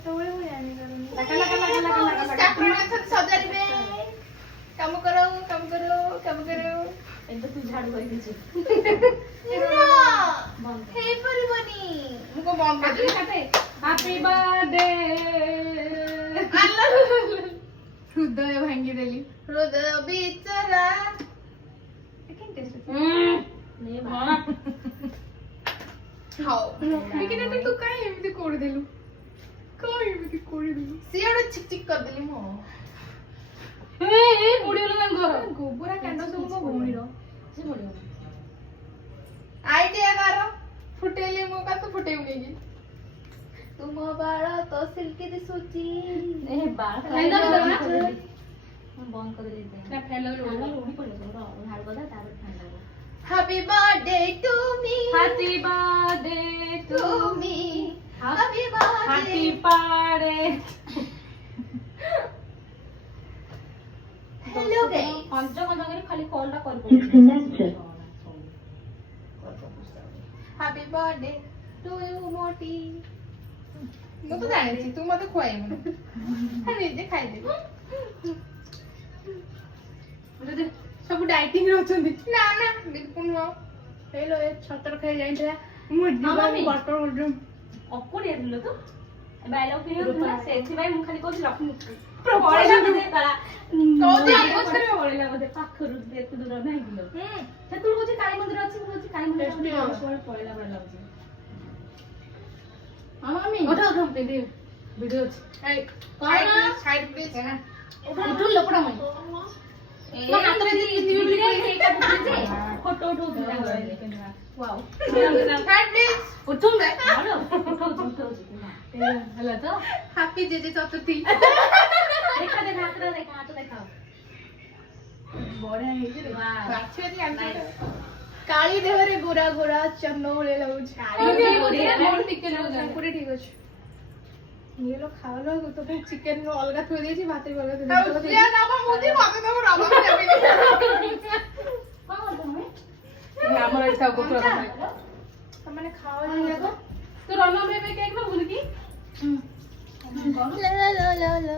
କେତେବେଳେ ମୁଁ ଜାଣିପାରୁନି। ଠାକୁର ସଜାଡ଼ିବେ। କାମ କର କାମ କର କାମ କର। ଏବେ ତୁ ଝାଡୁ କରିଦେଇଛୁ। ହେଇପାରିବନି। ମୁଁ କଣ ବନ୍ଦ କରିଦେବି? Happy birthday. ହୃଦୟ ଭାଙ୍ଗିଦେଲି। ହୃଦୟ ବିଚରା। ହଉ ବିକିନା ତୁ କାଇଁ ଏମିତି କରିଦେଲୁ? କାଇଁ ଏମିତି କରିଦେଲୁ? ସିଏ ଗୋଟେ ଚିକ୍ ଚିକ୍ କରିଦେଲି ମୁଁ। ପୋଡିଗଲା ତାଙ୍କ ଘର। ଗୋବରା କାଣ୍ଡ ସବୁ ମୋ ଭଉଣୀର। ସେ ପୋଡିଗଲା। ଆଇଡିଆ ମାର। ଫୁଟେଇଲି ମୁଁ କାକୁ ଫୁଟେଇବୁ ନେଇକି। ତୁମ ବାଳ ତ ସିଲ୍କି ଦିଶୁଚି। ଏ ବାଳ ଫ୍ୟାନ୍ ଦବ ନା? ମୁଁ ବନ୍ଦ କରିଦେଲି। ନା ଫ୍ୟାନ୍ ଲଗେଇ ଫ୍ୟାନ୍ ଲଗେଇ ଉଡି ପଡିବ। ଝାଡୁ କରିଦେ ତାପରେ ଫ୍ୟାନ୍ ଲଗେଇବ। Happy birthday to me. Happy birthday To me. Happy birthday. Happy birthday. Hello guys. କଞ୍ଚ କରି ଖାଲି କଲ୍ ଟା କରି Happy birthday to you ମୋଟି। ମୁଁ ତ ଜାଣିଛି ତୁ ମତେ ଖୁଆଇବୁନି। ନିଜେ ଖାଇଦେବି। ସବୁ ଡାଇଟିଂ ରେ ଅଛନ୍ତି। ନା ନା ବିଲକୁଲ ନୁହଁ। ହେଇଲୋ ଏ ଛତର ଖାଇ ଯାଇଥିଲା। ମୁଁ ମାମି। ବଟର ଅକୁଡି ଆସିଲ ତୁ ଏବେ ଆଇ ଲଭ୍ ୟୁ ରୂପା। ସେଥିପାଇଁ ମୁଁ ଖାଲି କହୁଛି ଲକ୍ଷ୍ମୀ ପ୍ରପୋଜ ପଳେଇଲା ବୋଧେ କଳା କହୁଛି ପଳେଇଲା ବୋଧେ ପାଖରୁ ଏତେ ଦୂର ନାହିଁ କିଲୋ ହୁଁ। ସେତେବେଳେ କହୁଛି କାଳୀ ମନ୍ଦିର ଅଛି ମୁଁ କହୁଛି କାଳୀ ମନ୍ଦିର Tasty ଅଛି। ଅଛି। କୁଆଡେ ପଳେଇଲା ଭଳିଆ ଲାଗୁଛି। ମାମି ଉଠା ଉଠା ଭିଡିଓ ଅଛି। ଏଇ କଣ? Side please. ଉଠୁ ଲୋକଟା ମଇ ମୋ ହାତରେ ଫଟୋ ଉଠଉଥିଲି ତାଙ୍କ ଘରେ। Wow side please. ଉଠୁନ ବେ। ଉଠଉଛି ହେଲା ତ ହାପି ଜେଜେ ଚତୁର୍ଥୀ। ଦେଖା ଦେଖା ହାତ ଦେଖାଅ ବଢିଆ ହେଇଛି ରେ। ବାଛି ବାଛି ଜାଣିଛୁ ତ। କାଳି ଦେହରେ ଗୋରା ଗୋରା ଚନ୍ଦ ଭଳିଆ ଲାଗୁଛି। ମୋର ଟିକେ ପୁରୀ ଠିକ ଅଛି। ଇଏ ଲୋ ଖାওলো ତ ପାଇଁ ଚିକେନ ର ଅଲଗା ଥୋଇ ଦେଇଛି ଭାତ ବି ଅଲଗା ଥୋଇ ଦେଇଛି। ଆଉ ନା ମୁଁ ଦି ଭାତ ଦବ ରାମ ଦେବି। ଆମର ଏଇଟା କୁକୁର ତମାନେ ଖାଅ ତୁ ରନ ବେବେ କେକ୍ ନବୁନି କି? ଲା ଲା ଲା ଲା